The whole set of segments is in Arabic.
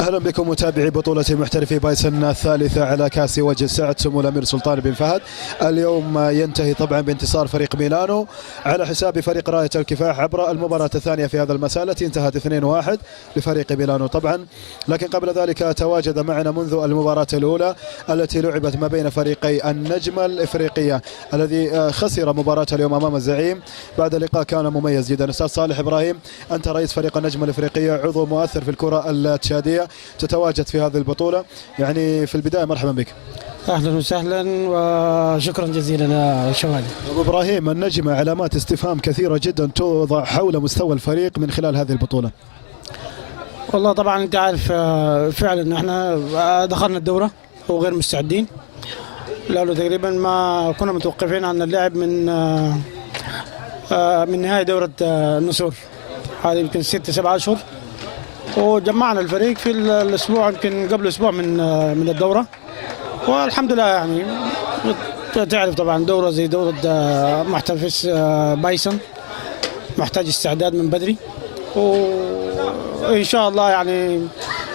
اهلا بكم متابعي بطولة محترفي بايسن الثالثة على كاس وجه سعد سمو الامير سلطان بن فهد. اليوم ينتهي طبعا بانتصار فريق ميلانو على حساب فريق راية الكفاح عبر المباراة الثانية في هذا المساء التي انتهت 2-1 لفريق ميلانو طبعا. لكن قبل ذلك تواجد معنا منذ المباراة الأولى التي لعبت ما بين فريقي النجمة الإفريقية الذي خسر مباراة اليوم أمام الزعيم بعد لقاء كان مميز جدا. أستاذ صالح إبراهيم، أنت رئيس فريق النجمة الإفريقية، عضو مؤثر في الكرة التشادية، تتواجد في هذه البطولة. يعني في البداية مرحبا بك. اهلا وسهلا وشكرا جزيلا يا شوالي. ابو ابراهيم، النجمة علامات استفهام كثيرة جدا توضع حول مستوى الفريق من خلال هذه البطولة. والله طبعا انت عارف فعلا احنا دخلنا الدورة وغير مستعدين، لانه تقريبا ما كنا متوقفين عن اللعب من نهاية دورة النسور، هذه يمكن 6-7 اشهر، وجمعنا الفريق في الاسبوع يمكن قبل اسبوع من الدوره، والحمد لله يعني تعرف طبعا دوره زي دوره محترف بايسن محتاج استعداد من بدري، وان شاء الله يعني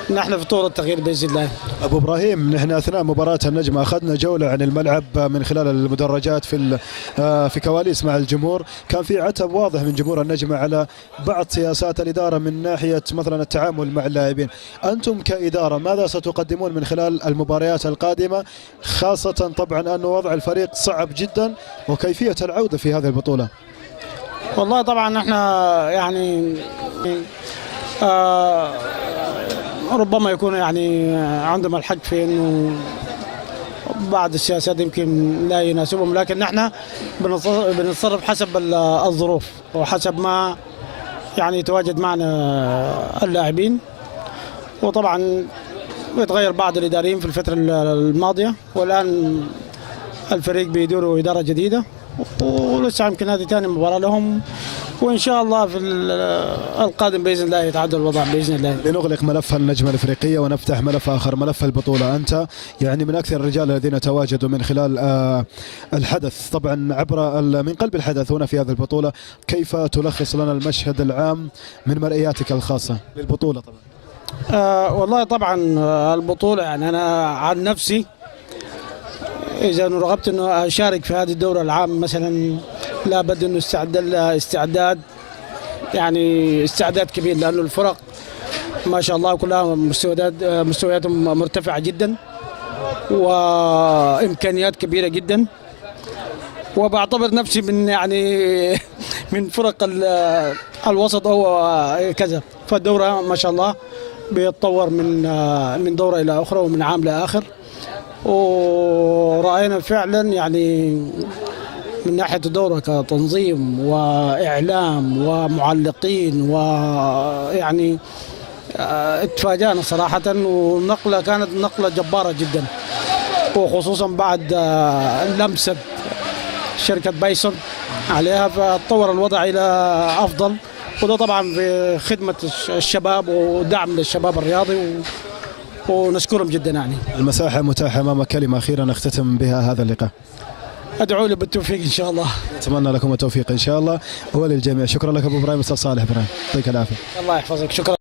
نحن في طور التغيير باذن الله. ابو ابراهيم، نحن اثناء مباراه النجمه اخذنا جوله عن الملعب من خلال المدرجات في كواليس مع الجمهور، كان في عتب واضح من جمهور النجمه على بعض سياسات الاداره من ناحيه مثلا التعامل مع اللاعبين. انتم كاداره ماذا ستقدمون من خلال المباريات القادمه، خاصه طبعا ان وضع الفريق صعب جدا وكيفيه العوده في هذه البطوله؟ والله طبعا احنا يعني ربما يكون يعني عندهم الحق في انه بعض السياسات يمكن لا يناسبهم، لكن نحن بنتصرف حسب الظروف وحسب ما يعني يتواجد معنا اللاعبين، وطبعا يتغير بعض الاداريين في الفتره الماضيه، والان الفريق بيدوروا اداره جديده ولسه يمكن هذه ثاني مباراه لهم، وان شاء الله في القادم باذن الله يتعدل الوضع باذن الله. لنغلق ملف النجمه الافريقيه ونفتح ملف اخر، ملف البطوله. انت يعني من اكثر الرجال الذين تواجدوا من خلال الحدث طبعا عبر من قلب الحدث هنا في هذه البطوله، كيف تلخص لنا المشهد العام من مرئياتك الخاصه للبطوله طبعا؟ والله طبعا البطوله يعني انا عن نفسي إذا رغبت إنه أشارك في هذه الدورة العام مثلا لابد إنه استعداد يعني استعداد كبير، لأنه الفرق ما شاء الله كلها مستوياتهم مرتفعة جدا وإمكانيات كبيرة جدا، وبعتبر نفسي من يعني من فرق الوسط أو كذا، فالدورة ما شاء الله بيتطور من دورة إلى أخرى ومن عام لآخر، ورأينا فعلا يعني من ناحية الدورة كتنظيم وإعلام ومعلقين ويعني اتفاجأنا صراحة، والنقلة كانت نقلة جبارة جدا، وخصوصا بعد لمسة شركة بايسون عليها، فتطور الوضع إلى أفضل، وده طبعا في خدمة الشباب ودعم للشباب الرياضي، ونشكرهم جدا. يعني المساحة متاحة أمامك، كلمة أخيرة نختتم بها هذا اللقاء. أدعو لي بالتوفيق إن شاء الله. أتمنى لكم التوفيق إن شاء الله وللجميع. شكرا لك أبو إبراهيم. أستاذ صالح إبراهيم، يعطيك العافية. الله يحفظك. شكرا.